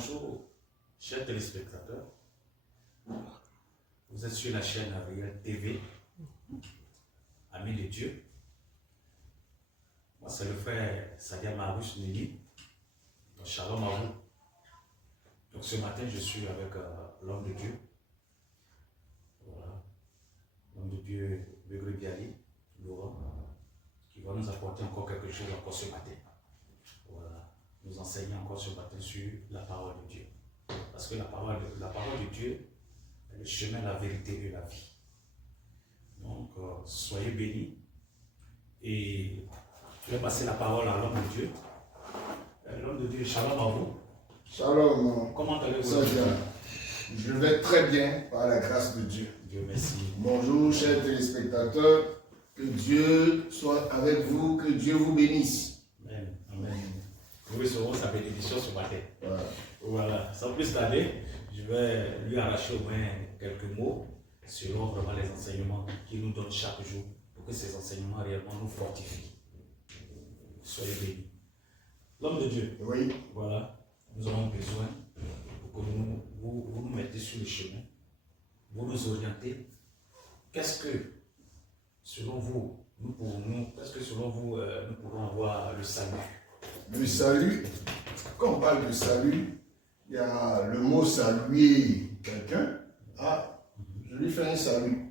Bonjour, chers téléspectateurs. Vous êtes sur la chaîne Ariel TV, Amis de Dieu. Moi, c'est le frère Sadia Marouche Nelly. Donc, shalom à vous. Donc, ce matin, je suis avec l'homme de Dieu. Voilà. L'homme de Dieu, Begré Biali, Laurent, qui va nous apporter encore quelque chose encore ce matin. Voilà. Nous enseigner encore ce matin sur la parole de Dieu. Parce que la parole de Dieu est le chemin, la vérité et la vie. Donc, soyez bénis. Et je vais passer la parole à l'homme de Dieu. L'homme de Dieu, shalom à vous. Shalom. Comment allez-vous? Je vais très bien par la grâce de Dieu. Dieu merci. Bonjour, chers téléspectateurs. Que Dieu soit avec vous, que Dieu vous bénisse. Amen. Amen. Nous recevons sa bénédiction ce matin. Voilà. Voilà. Sans plus tarder, je vais lui arracher au moins quelques mots selon vraiment les enseignements qu'il nous donne chaque jour pour que ces enseignements réellement nous fortifient. Soyez bénis. L'homme de Dieu. Oui. Voilà. Nous avons besoin pour que vous nous mettez sur le chemin, vous nous orientez. Qu'est-ce que, selon vous, nous pourrons avoir le salut? Le salut, quand on parle de salut, il y a le mot saluer quelqu'un. Ah, je lui fais un salut.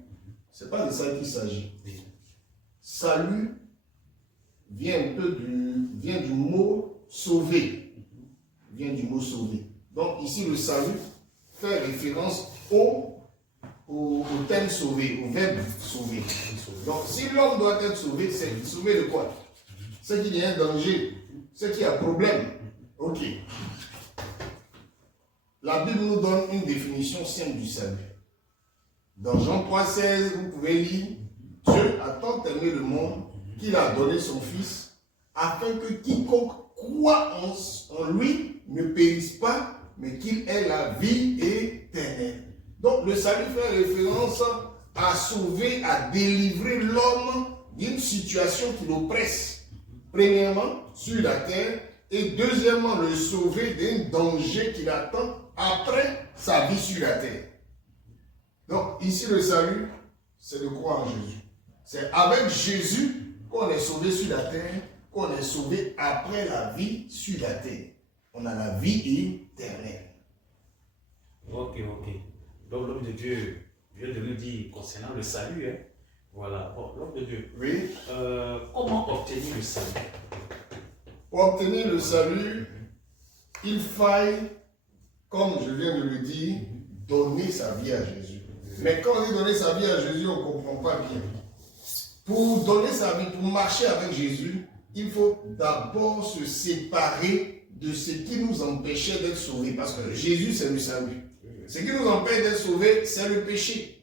Ce n'est pas de ça qu'il s'agit. Salut vient du mot sauver. Vient du mot sauver. Donc ici, le salut fait référence au thème sauver, au verbe sauver. Donc si l'homme doit être sauvé, c'est sauvé de quoi? C'est qu'il y a un danger, c'est qu'il y a un problème. Ok. La Bible nous donne une définition simple du salut. Dans Jean 3,16, vous pouvez lire: Dieu a tant aimé le monde qu'il a donné son Fils, afin que quiconque croit en lui ne périsse pas, mais qu'il ait la vie éternelle. Donc le salut fait référence à sauver, à délivrer l'homme d'une situation qui l'oppresse. Premièrement, sur la terre, et deuxièmement, le sauver d'un danger qui l'attend après sa vie sur la terre. Donc ici le salut, c'est de croire en Jésus. C'est avec Jésus qu'on est sauvé sur la terre, qu'on est sauvé après la vie sur la terre. On a la vie éternelle. Ok. Donc l'homme de Dieu vient de nous dire concernant le salut. Hein? Voilà. Bon, l'homme de Dieu. Oui. Comment obtenir le salut? Pour obtenir le salut, il faille, comme je viens de le dire, donner sa vie à Jésus. Mais quand on dit donner sa vie à Jésus, on ne comprend pas bien. Pour donner sa vie, pour marcher avec Jésus, il faut d'abord se séparer de ce qui nous empêchait d'être sauvés. Parce que Jésus, c'est le salut. Ce qui nous empêche d'être sauvés, c'est le péché.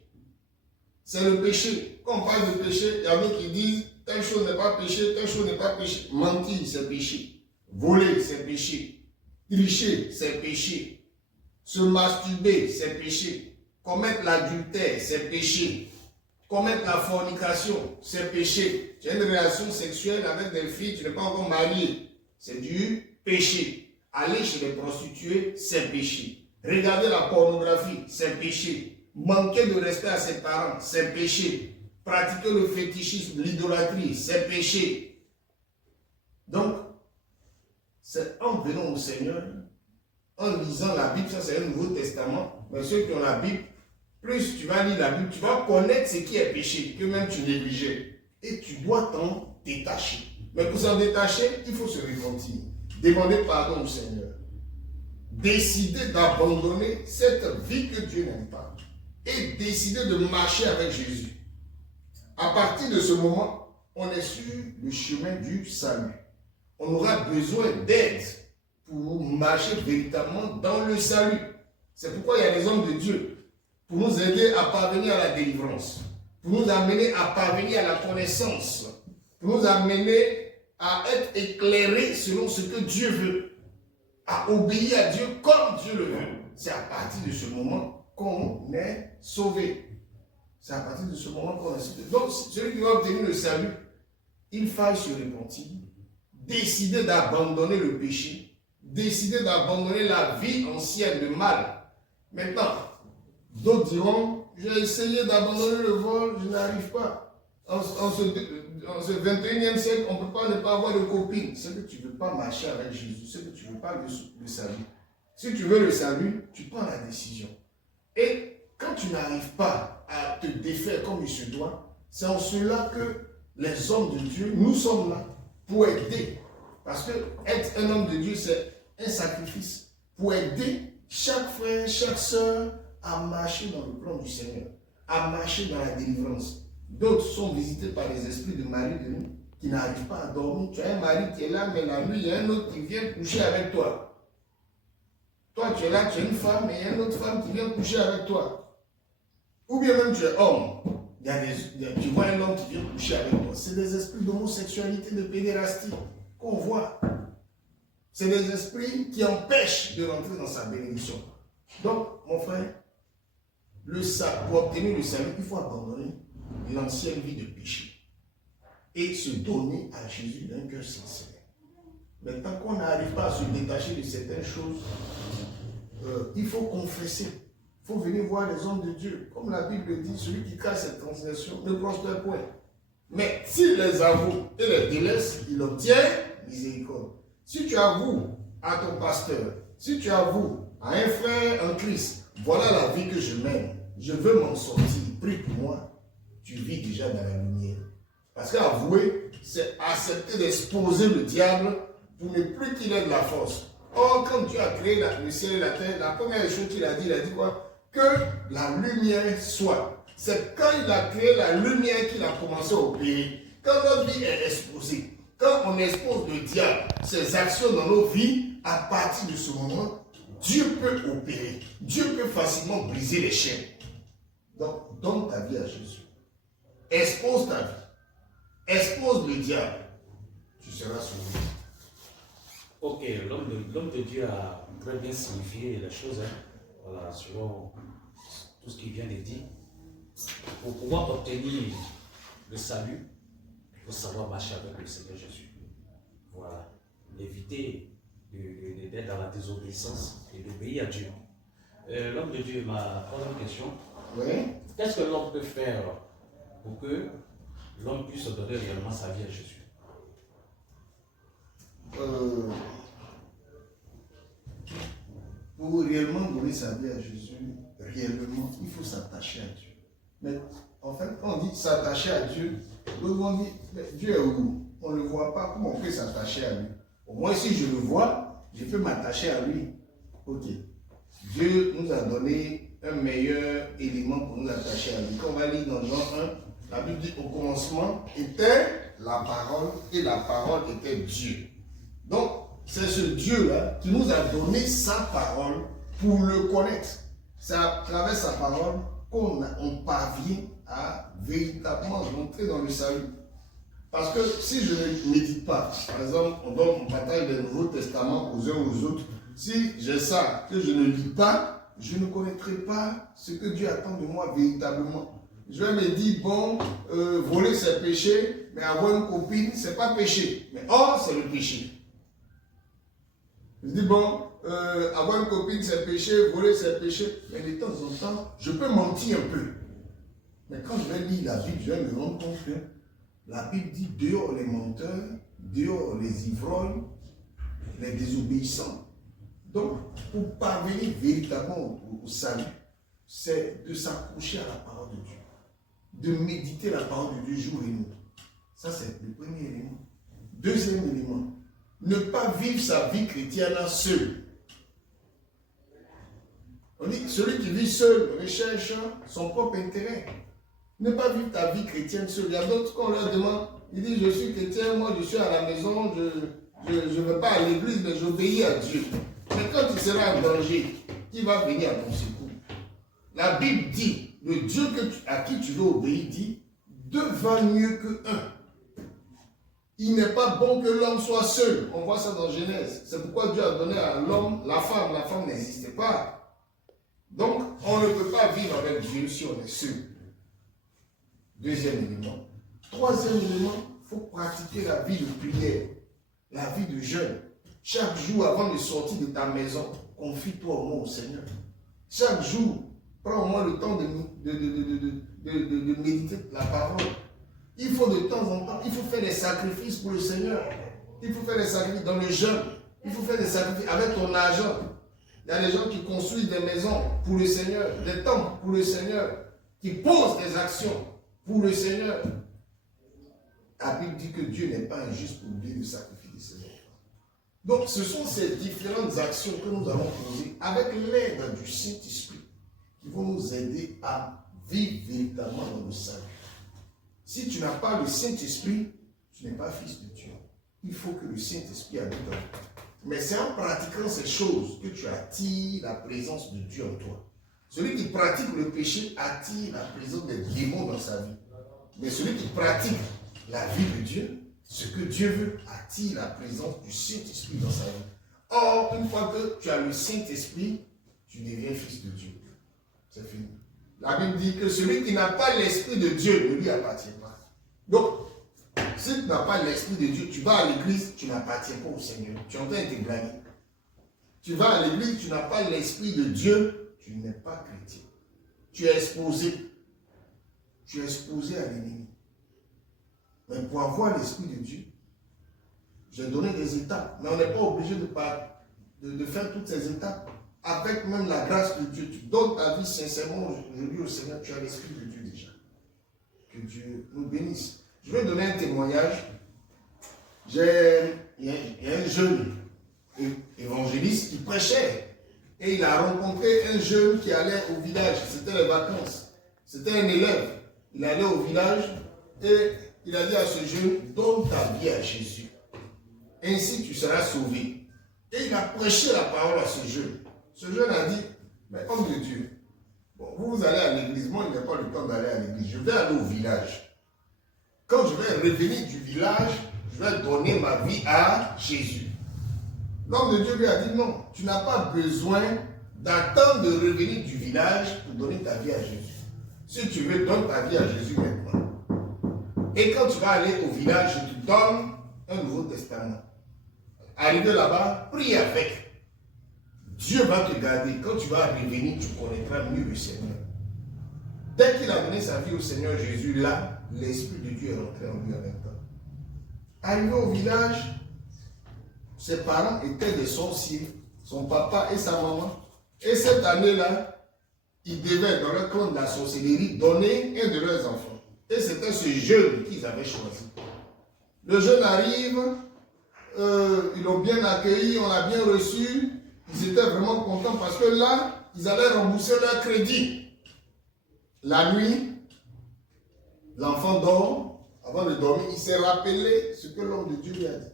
C'est le péché. Quand on parle de péché, il y en a qui disent telle chose n'est pas péché, telle chose n'est pas péché. Mentir, c'est péché. Voler, c'est péché. Tricher, c'est péché. Se masturber, c'est péché. Commettre l'adultère, c'est péché. Commettre la fornication, c'est péché. Tu as une relation sexuelle avec des filles, tu n'es pas encore marié. C'est du péché. Aller chez les prostituées, c'est péché. Regarder la pornographie, c'est péché. Manquer de respect à ses parents, c'est péché. Pratiquer le fétichisme, l'idolâtrie, c'est péché. Donc, c'est en venant au Seigneur, en lisant la Bible, ça c'est un Nouveau Testament, mais ceux qui ont la Bible, plus tu vas lire la Bible, tu vas connaître ce qui est péché, que même tu négligeais. Et tu dois t'en détacher. Mais pour s'en détacher, il faut se repentir. Demander pardon au Seigneur. Décider d'abandonner cette vie que Dieu n'aime pas. Et décider de marcher avec Jésus. À partir de ce moment, on est sur le chemin du salut. On aura besoin d'aide pour marcher véritablement dans le salut. C'est pourquoi il y a les hommes de Dieu pour nous aider à parvenir à la délivrance, pour nous amener à parvenir à la connaissance, pour nous amener à être éclairés selon ce que Dieu veut, à obéir à Dieu comme Dieu le veut. C'est à partir de ce moment qu'on est sauvé. C'est à partir de ce moment qu'on est sauvé. Donc, celui qui va obtenir le salut, il faille se repentir, décider d'abandonner le péché, décidé d'abandonner la vie ancienne de mal. Maintenant, d'autres diront, j'ai essayé d'abandonner le vol, je n'arrive pas. En ce 21e siècle, on ne peut pas ne pas avoir de copine. C'est que tu ne veux pas marcher avec Jésus, c'est que tu ne veux pas le salut. Si tu veux le salut, tu prends la décision. Et quand tu n'arrives pas à te défaire comme il se doit, c'est en cela que les hommes de Dieu, nous sommes là pour aider. Parce que être un homme de Dieu, c'est un sacrifice. Pour aider chaque frère, chaque soeur à marcher dans le plan du Seigneur, à marcher dans la délivrance. D'autres sont visités par les esprits de mari de nous qui n'arrivent pas à dormir. Tu as un mari qui est là, mais la nuit, il y a un autre qui vient coucher avec toi. Toi, tu es là, tu es une femme, et il y a une autre femme qui vient coucher avec toi. Ou bien même tu es homme. Tu vois un homme qui vient coucher avec toi. C'est des esprits d'homosexualité, de pédérastie qu'on voit. C'est des esprits qui empêchent de rentrer dans sa bénédiction. Donc, mon frère, pour obtenir le salut, il faut abandonner l'ancienne vie de péché et se donner à Jésus d'un cœur sincère. Mais tant qu'on n'arrive pas à se détacher de certaines choses, il faut confesser. Il faut venir voir les hommes de Dieu. Comme la Bible dit, celui qui cache cette transgression ne prospère point. Mais s'il les avoue et les délaisse, il obtient miséricorde. Si tu avoues à ton pasteur, si tu avoues à un frère en Christ, voilà la vie que je mène, je veux m'en sortir, prie pour moi, tu vis déjà dans la lumière. Parce qu'avouer, c'est accepter d'exposer le diable pour ne plus qu'il ait de la force. Or, quand Dieu a créé le ciel et la terre, la première chose qu'il a dit quoi? Que la lumière soit. C'est quand il a créé la lumière qu'il a commencé à opérer. Quand notre vie est exposée, quand on expose le diable, ses actions dans nos vies, à partir de ce moment, Dieu peut opérer. Dieu peut facilement briser les chaînes. Donc, donne ta vie à Jésus. Expose ta vie. Expose le diable. Tu seras sauvé. Ok, l'homme de Dieu a très bien signifié les choses, voilà, selon tout ce qu'il vient de dire. Pour pouvoir obtenir le salut, il faut savoir marcher avec le Seigneur Jésus. Voilà. Éviter d'être dans la désobéissance et d'obéir à Dieu. L'homme de Dieu, ma troisième question. Oui. Qu'est-ce que l'homme peut faire pour que l'homme puisse donner réellement sa vie à Jésus? Pour réellement donner sa vie à Jésus, réellement, il faut s'attacher à Dieu. Mais en fait, quand on dit s'attacher à Dieu, d'autres vont dire, Dieu est où? On ne le voit pas, comment on peut s'attacher à lui? Au moins, si je le vois, je peux m'attacher à lui. Ok. Dieu nous a donné un meilleur élément pour nous attacher à lui. Quand on va lire dans Jean 1, la Bible dit au commencement était la parole et la parole était Dieu. Donc, c'est ce Dieu-là qui nous a donné sa parole pour le connaître. C'est à travers sa parole qu'on parvient à véritablement rentrer dans le salut. Parce que si je ne médite pas, par exemple, on partage le Nouveau Testament aux uns aux autres, si j'ai ça que je ne lis pas, je ne connaîtrai pas ce que Dieu attend de moi véritablement. Je vais me dire, bon, voler c'est péché, mais avoir une copine, c'est pas péché. Mais or, c'est le péché. Je dis, bon, avoir une copine c'est péché, voler c'est péché, mais de temps en temps, je peux mentir un peu. Mais quand je vais lire la Bible, je vais me rendre compte que la Bible dit dehors les menteurs, dehors les ivrognes, les désobéissants. Donc, pour parvenir véritablement au salut, c'est de s'accrocher à la parole de Dieu, de méditer la parole de Dieu jour et nuit. Ça, c'est le premier élément. Deuxième élément, ne pas vivre sa vie chrétienne seul. On dit que celui qui vit seul recherche son propre intérêt. Ne pas vivre ta vie chrétienne seul. Il y a d'autres qu'on leur demande, ils disent je suis chrétien, moi je suis à la maison, je ne vais pas à l'église, mais j'obéis à Dieu. Mais quand tu seras en danger, qui va venir à ton secours? La Bible dit, le Dieu à qui tu veux obéir dit, deux valent mieux que un. Il n'est pas bon que l'homme soit seul. On voit ça dans Genèse. C'est pourquoi Dieu a donné à l'homme la femme. La femme n'existait pas. Donc, on ne peut pas vivre avec Dieu si on est seul. Deuxième élément. Troisième élément, il faut pratiquer la vie de prière, la vie de jeûne. Chaque jour, avant de sortir de ta maison, confie-toi au nom au Seigneur. Chaque jour, prends au moins le temps de méditer la parole. Il faut de temps en temps, il faut faire des sacrifices pour le Seigneur. Il faut faire des sacrifices dans le jeûne. Il faut faire des sacrifices avec ton argent. Il y a des gens qui construisent des maisons pour le Seigneur, des temples pour le Seigneur, qui posent des actions pour le Seigneur. La Bible dit que Dieu n'est pas injuste pour oublier le sacrifice de ses enfants. Donc, ce sont ces différentes actions que nous allons poser avec l'aide du Saint-Esprit qui vont nous aider à vivre véritablement dans le salut. Si tu n'as pas le Saint-Esprit, tu n'es pas fils de Dieu. Il faut que le Saint-Esprit habite en toi. Mais c'est en pratiquant ces choses que tu attires la présence de Dieu en toi. Celui qui pratique le péché attire la présence des démons dans sa vie. Mais celui qui pratique la vie de Dieu, ce que Dieu veut, attire la présence du Saint-Esprit dans sa vie. Or, une fois que tu as le Saint-Esprit, tu deviens fils de Dieu. C'est fini. La Bible dit que celui qui n'a pas l'Esprit de Dieu ne lui appartient pas. Donc, si tu n'as pas l'Esprit de Dieu, tu vas à l'église, tu n'appartiens pas au Seigneur. Tu es en train de te blaguer. Tu vas à l'église, tu n'as pas l'Esprit de Dieu, tu n'es pas chrétien. Tu es exposé. Tu es exposé à l'ennemi. Mais pour avoir l'Esprit de Dieu, j'ai donné des étapes. Mais on n'est pas obligé de faire toutes ces étapes. Avec même la grâce de Dieu, tu donnes ta vie sincèrement. Je dis au Seigneur, tu as l'Esprit de Dieu déjà. Que Dieu nous bénisse. Je vais donner un témoignage. Il y a un jeune évangéliste qui prêchait. Et il a rencontré un jeune qui allait au village. C'était les vacances. C'était un élève. Il allait au village et il a dit à ce jeune, donne ta vie à Jésus. Ainsi tu seras sauvé. Et il a prêché la parole à ce jeune. Ce jeune a dit, mais homme de Dieu, bon, vous allez à l'église, moi il n'y a pas le temps d'aller à l'église, je vais aller au village. Quand je vais revenir du village, je vais donner ma vie à Jésus. L'homme de Dieu lui a dit, non, tu n'as pas besoin d'attendre de revenir du village pour donner ta vie à Jésus. Si tu veux, donne ta vie à Jésus maintenant. Et quand tu vas aller au village, je te donne un Nouveau Testament. Arrivé là-bas, prie avec. Dieu va te garder. Quand tu vas revenir, tu connaîtras mieux le Seigneur. Dès qu'il a donné sa vie au Seigneur Jésus, là, l'Esprit de Dieu est rentré en lui en même temps. Arrivé au village, ses parents étaient des sorciers, son papa et sa maman. Et cette année-là, ils devaient, dans le clan de la sorcellerie, donner un de leurs enfants. Et c'était ce jeune qu'ils avaient choisi. Le jeune arrive, ils l'ont bien accueilli, on l'a bien reçu. Ils étaient vraiment contents parce que là, ils allaient rembourser leur crédit. La nuit, l'enfant dort. Avant de dormir, il s'est rappelé ce que l'homme de Dieu lui a dit.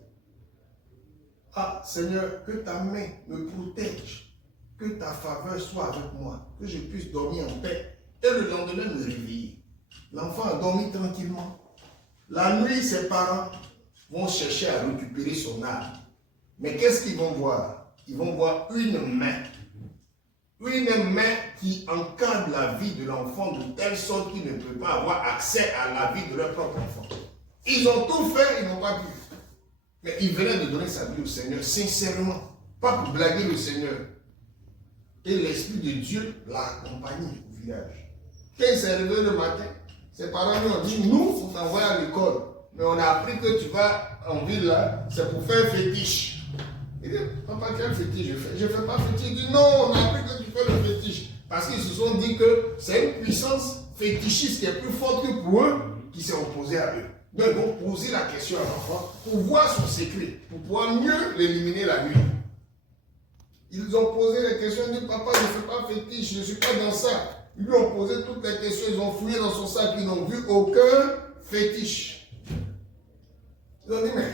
Ah, Seigneur, que ta main me protège, que ta faveur soit avec moi, que je puisse dormir en paix. Et le lendemain, me réveiller. L'enfant a dormi tranquillement. La nuit, ses parents vont chercher à récupérer son âme. Mais qu'est-ce qu'ils vont voir? Ils vont voir une main. Une main qui encadre la vie de l'enfant de telle sorte qu'il ne peut pas avoir accès à la vie de leur propre enfant. Ils ont tout fait, ils n'ont pas pu. Mais ils venaient de donner sa vie au Seigneur, sincèrement. Pas pour blaguer le Seigneur. Et l'Esprit de Dieu l'a accompagné au village. Quand il s'est réveillé le matin, ses parents lui ont dit, nous, on t'envoie à l'école. Mais on a appris que tu vas en ville là, c'est pour faire un fétiche. Il dit, papa, quel fétiche je fais? Je ne fais pas fétiche. Il dit, non, on a appris que tu fais le fétiche. Parce qu'ils se sont dit que c'est une puissance fétichiste qui est plus forte que pour eux, qui s'est opposée à eux. Donc ils vont poser la question à l'enfant pour voir son secret, pour pouvoir mieux l'éliminer la nuit. Ils ont posé les questions, ils disent, papa, je ne fais pas fétiche, je ne suis pas dans ça. Ils lui ont posé toutes les questions, ils ont fouillé dans son sac, ils n'ont vu aucun fétiche. Ils ont dit, mais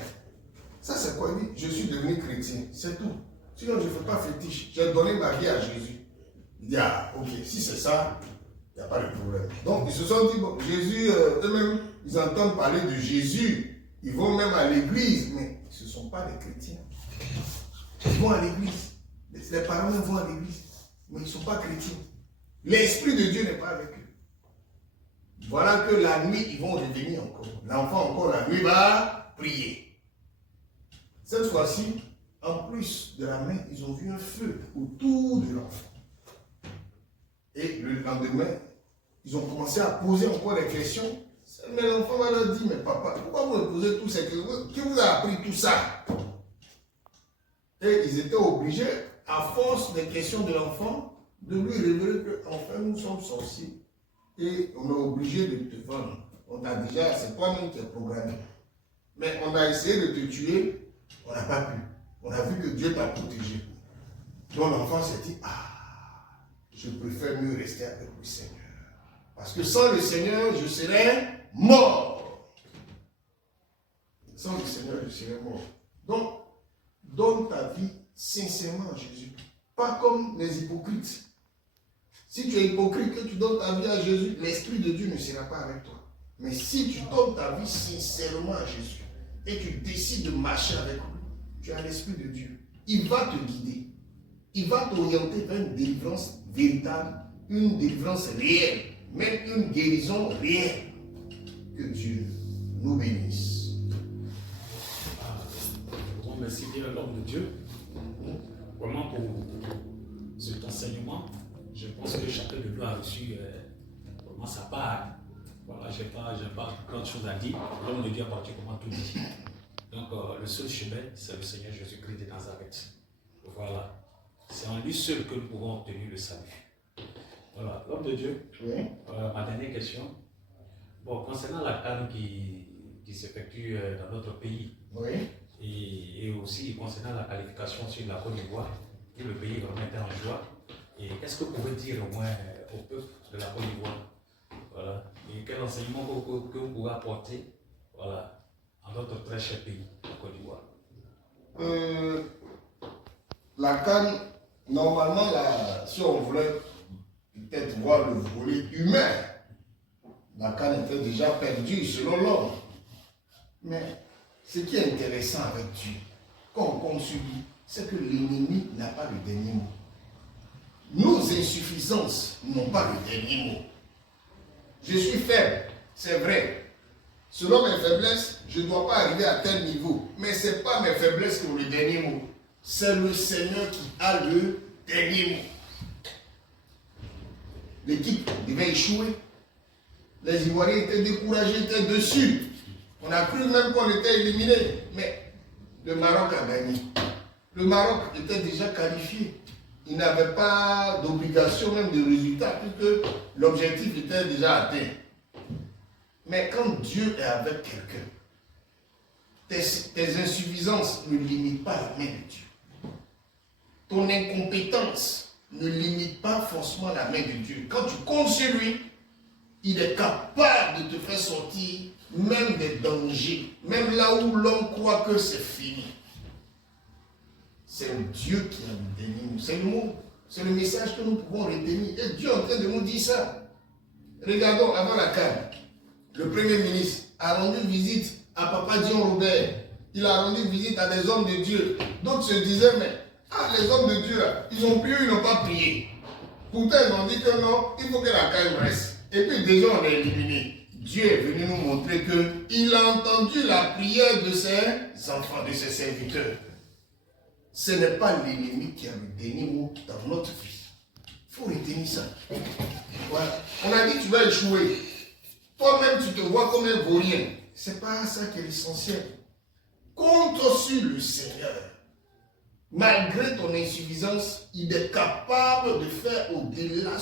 ça c'est quoi? Il dit, je suis devenu chrétien, c'est tout. Sinon je ne fais pas fétiche, j'ai donné ma vie à Jésus. Il dit, ah ok, si c'est ça, il n'y a pas de problème. Donc ils se sont dit, bon, Jésus, eux-mêmes, ils entendent parler de Jésus, ils vont même à l'église, mais ce ne sont pas des chrétiens. Ils vont à l'église, les parents vont à l'église, mais ils ne sont pas chrétiens. L'Esprit de Dieu n'est pas avec eux. Voilà que la nuit, ils vont revenir encore. L'enfant encore la nuit va prier. Cette fois-ci, en plus de la main, ils ont vu un feu autour de l'enfant. Et le lendemain, ils ont commencé à poser encore des questions. Mais l'enfant va leur dire, mais papa, pourquoi vous me posez toutes ces questions? Qui vous a appris tout ça? Et ils étaient obligés, à force des questions de l'enfant, de lui révéler que, enfin, nous sommes sorciers. Et on est obligé de te vendre. On t'a déjà, c'est toi-même qui es programmé. Mais on a essayé de te tuer, on n'a pas pu. On a vu que Dieu t'a protégé. Donc l'enfant s'est dit, ah, je préfère mieux rester avec le Seigneur. Parce que sans le Seigneur, je serais mort. Sans le Seigneur, je serais mort. Donc, donne ta vie sincèrement à Jésus. Pas comme les hypocrites. Si tu es hypocrite, que tu donnes ta vie à Jésus, l'Esprit de Dieu ne sera pas avec toi. Mais si tu donnes ta vie sincèrement à Jésus et tu décides de marcher avec lui, tu as l'Esprit de Dieu. Il va te guider. Il va t'orienter vers une délivrance véritable, une délivrance réelle, même une guérison réelle. Que Dieu nous bénisse. Merci bien l'homme de Dieu. Vraiment pour cet enseignement. Je pense que chacun de nous a reçu vraiment sa part. Voilà, je n'ai pas grand chose à dire. L'homme de Dieu a pratiquement tout dit. Donc le seul chemin, c'est le Seigneur Jésus-Christ de Nazareth. Voilà. C'est en lui seul que nous pouvons obtenir le salut. Voilà. L'homme de Dieu, Oui. Ma dernière question. Bon, concernant la canne qui s'effectue dans notre pays, Oui. et aussi concernant la qualification sur la Côte d'Ivoire, où le pays vraiment était en joie. Et qu'est-ce que vous pouvez dire au moins au peuple de la Côte d'Ivoire? Voilà. Et quel enseignement que vous pouvez apporter, voilà, à notre très cher pays, la Côte d'Ivoire? La canne, normalement, si on voulait peut-être voir le volet humain, la canne était déjà perdue selon l'homme. Mais ce qui est intéressant avec Dieu, quand on subit, c'est que l'ennemi n'a pas le dernier mot. Nos insuffisances n'ont pas le dernier mot. Je suis faible, c'est vrai. Selon mes faiblesses, je ne dois pas arriver à tel niveau. Mais ce n'est pas mes faiblesses qui ont le dernier mot. C'est le Seigneur qui a le dernier mot. L'équipe devait échouer. Les Ivoiriens étaient découragés, étaient dessus. On a cru même qu'on était éliminé. Mais le Maroc a gagné. Le Maroc était déjà qualifié. Il n'avait pas d'obligation même de résultat puisque l'objectif était déjà atteint. Mais quand Dieu est avec quelqu'un, tes insuffisances ne limitent pas la main de Dieu. Ton incompétence ne limite pas forcément la main de Dieu. Quand tu comptes sur lui, il est capable de te faire sortir même des dangers, même là où l'homme croit que c'est fini. C'est Dieu qui a le dernier mot. C'est le mot, c'est le message que nous pouvons retenir. Et Dieu est en train de nous dire ça. Regardons avant la CAN, le Premier ministre a rendu visite à Papa Dion Robert. Il a rendu visite à des hommes de Dieu. D'autres se disaient, mais les hommes de Dieu, là, ils ont prié, ils n'ont pas prié. Pourtant, ils ont dit que non, il faut que la CAN reste. Et puis déjà, on est éliminé. Dieu est venu nous montrer qu'il a entendu la prière de ses enfants, de ses serviteurs. Ce n'est pas l'ennemi qui a le dernier mot dans notre vie. Il faut retenir ça. Voilà. On a dit que tu vas échouer. Toi-même, tu te vois comme un vaurien. Ce n'est pas ça qui est l'essentiel. Compte sur le Seigneur. Malgré ton insuffisance, il est capable de faire au-delà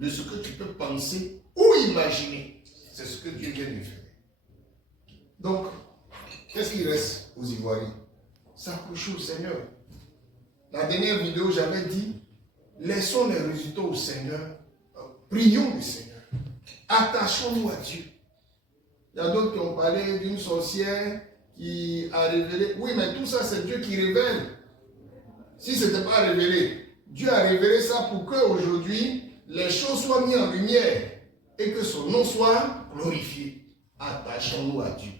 de ce que tu peux penser ou imaginer. C'est ce que Dieu vient de faire. Donc, qu'est-ce qui reste aux Ivoiriens? S'accrocher au Seigneur. La dernière vidéo, j'avais dit, laissons les résultats au Seigneur. Prions le Seigneur. Attachons-nous à Dieu. Il y a d'autres qui ont parlé d'une sorcière qui a révélé. Oui, mais tout ça, c'est Dieu qui révèle. Si ce n'était pas révélé, Dieu a révélé ça pour qu'aujourd'hui, les choses soient mises en lumière et que son nom soit glorifié. Attachons-nous à Dieu.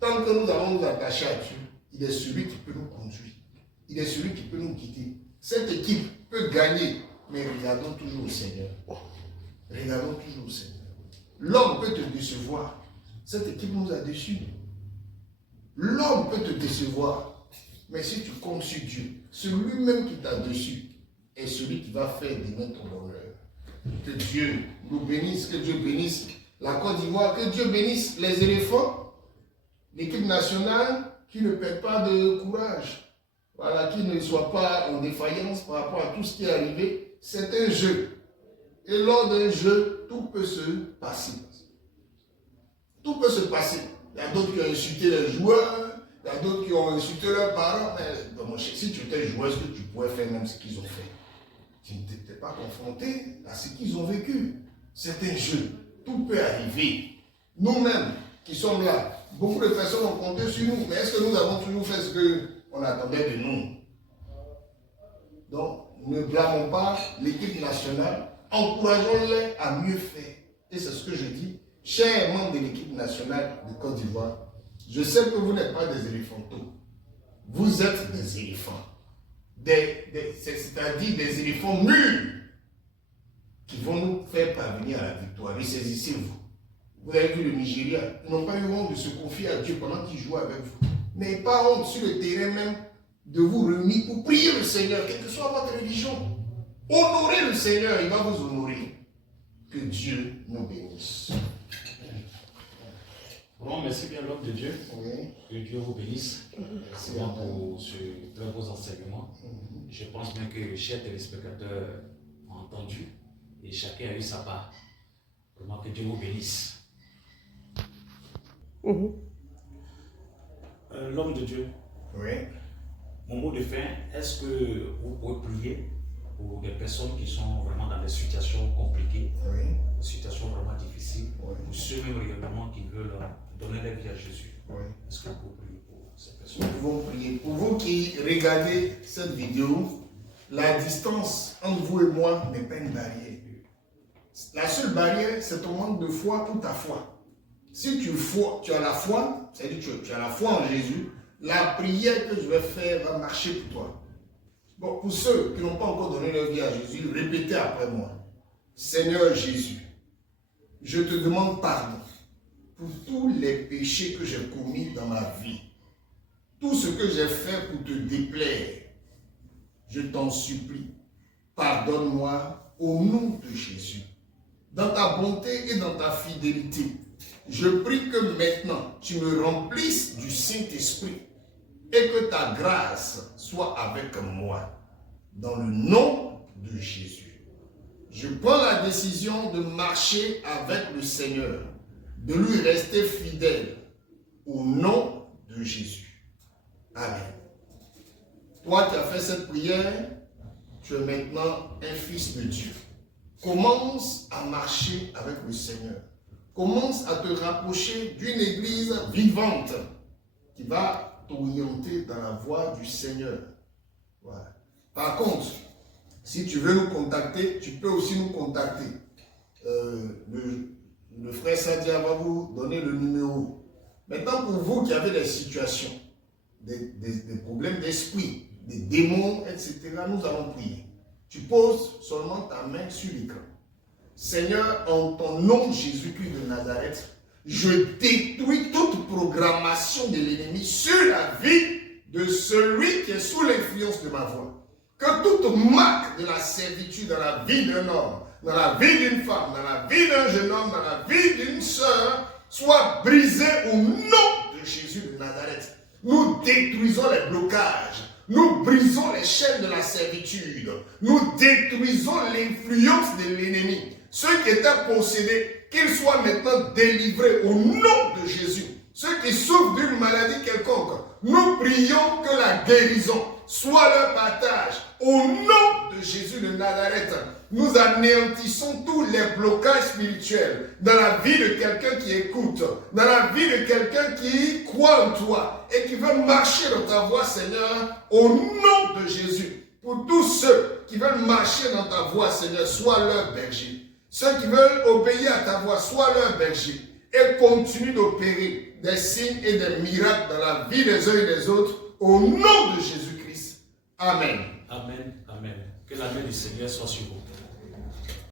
Tant que nous allons nous attacher à Dieu, il est celui qui peut nous conduire. Il est celui qui peut nous guider. Cette équipe peut gagner, mais regardons toujours au Seigneur. Regardons toujours au Seigneur. L'homme peut te décevoir. Cette équipe nous a déçus. L'homme peut te décevoir. Mais si tu comptes sur Dieu, celui-même qui t'a dessus est celui qui va faire demain ton bonheur. Que Dieu nous bénisse, que Dieu bénisse la Côte d'Ivoire, que Dieu bénisse les éléphants, l'équipe nationale qui ne perd pas de courage. Voilà, qui ne soit pas en défaillance par rapport à tout ce qui est arrivé. C'est un jeu. Et lors d'un jeu, tout peut se passer. Tout peut se passer. Il y a d'autres qui ont insulté les joueurs, il y a d'autres qui ont insulté leurs parents. Mais mon cher, si tu étais joueur, est-ce que tu pourrais faire même ce qu'ils ont fait? Tu ne t'étais pas confronté à ce qu'ils ont vécu. C'est un jeu. Tout peut arriver. Nous-mêmes qui sommes là, beaucoup de personnes ont compté sur nous. Mais est-ce que nous avons toujours fait ce qu'on attendait de nous? Donc, ne blâmons pas l'équipe nationale. Encourageons-les à mieux faire. Et c'est ce que je dis. Chers membres de l'équipe nationale de Côte d'Ivoire, je sais que vous n'êtes pas des éléphantaux. Vous êtes des éléphants. C'est-à-dire des éléphants mûrs qui vont nous faire parvenir à la victoire. Ressaisissez-vous. Vous avez vu le Nigeria, ils n'ont pas eu honte de se confier à Dieu pendant qu'ils jouaient avec vous. Mais pas honte sur le terrain même de vous réunir pour prier le Seigneur, quelle que soit votre religion. Honorez le Seigneur, il va vous honorer. Que Dieu nous bénisse. Bon, merci bien l'homme de Dieu. Oui. Que Dieu vous bénisse. Merci bien pour ce très beau enseignement. Je pense bien que les chers téléspectateurs ont entendu et chacun a eu sa part. Vraiment que Dieu vous bénisse. L'homme de Dieu. Oui. Mon mot de fin, est-ce que vous pouvez prier pour des personnes qui sont vraiment dans des situations compliquées, Oui. des situations vraiment difficiles, Oui. pour ceux même réellement qui veulent donner leur vie à Jésus? Oui. Est-ce que vous pouvez prier pour ces personnes? Nous pouvons prier. Pour vous qui regardez cette vidéo, la distance entre vous et moi n'est pas une barrière. La seule barrière, c'est ton manque de foi ou ta foi. Si tu as la foi, c'est-à-dire que tu as la foi en Jésus, la prière que je vais faire va marcher pour toi. Bon, pour ceux qui n'ont pas encore donné leur vie à Jésus, répétez après moi. Seigneur Jésus, je te demande pardon pour tous les péchés que j'ai commis dans ma vie. Tout ce que j'ai fait pour te déplaire, je t'en supplie, pardonne-moi au nom de Jésus. Dans ta bonté et dans ta fidélité, je prie que maintenant tu me remplisses du Saint-Esprit et que ta grâce soit avec moi. Dans le nom de Jésus, je prends la décision de marcher avec le Seigneur, de lui rester fidèle au nom de Jésus. Amen. Toi qui as fait cette prière, tu es maintenant un fils de Dieu. Commence à marcher avec le Seigneur. Commence à te rapprocher d'une église vivante qui va t'orienter dans la voie du Seigneur. Voilà. Par contre, si tu veux nous contacter, tu peux aussi nous contacter. Le frère Sadia va vous donner le numéro. Maintenant, pour vous qui avez des situations, des problèmes d'esprit, des démons, etc., nous allons prier. Tu poses seulement ta main sur l'écran. Seigneur, en ton nom Jésus-Christ de Nazareth, je détruis toute programmation de l'ennemi sur la vie de celui qui est sous l'influence de ma voix. Que toute marque de la servitude dans la vie d'un homme, dans la vie d'une femme, dans la vie d'un jeune homme, dans la vie d'une sœur, soit brisée au nom de Jésus de Nazareth. Nous détruisons les blocages. Nous brisons les chaînes de la servitude. Nous détruisons l'influence de l'ennemi. Ceux qui étaient possédés, qu'ils soient maintenant délivrés au nom de Jésus. Ceux qui souffrent d'une maladie quelconque, nous prions que la guérison soit leur partage. Au nom de Jésus de Nazareth, nous anéantissons tous les blocages spirituels dans la vie de quelqu'un qui écoute, dans la vie de quelqu'un qui croit en toi et qui veut marcher dans ta voie, Seigneur, au nom de Jésus. Pour tous ceux qui veulent marcher dans ta voie, Seigneur, sois leur berger. Ceux qui veulent obéir à ta voix, sois leur berger et continue d'opérer des signes et des miracles dans la vie des uns et des autres au nom de Jésus-Christ. Amen. Amen. Amen. Que la main du Seigneur soit sur vous.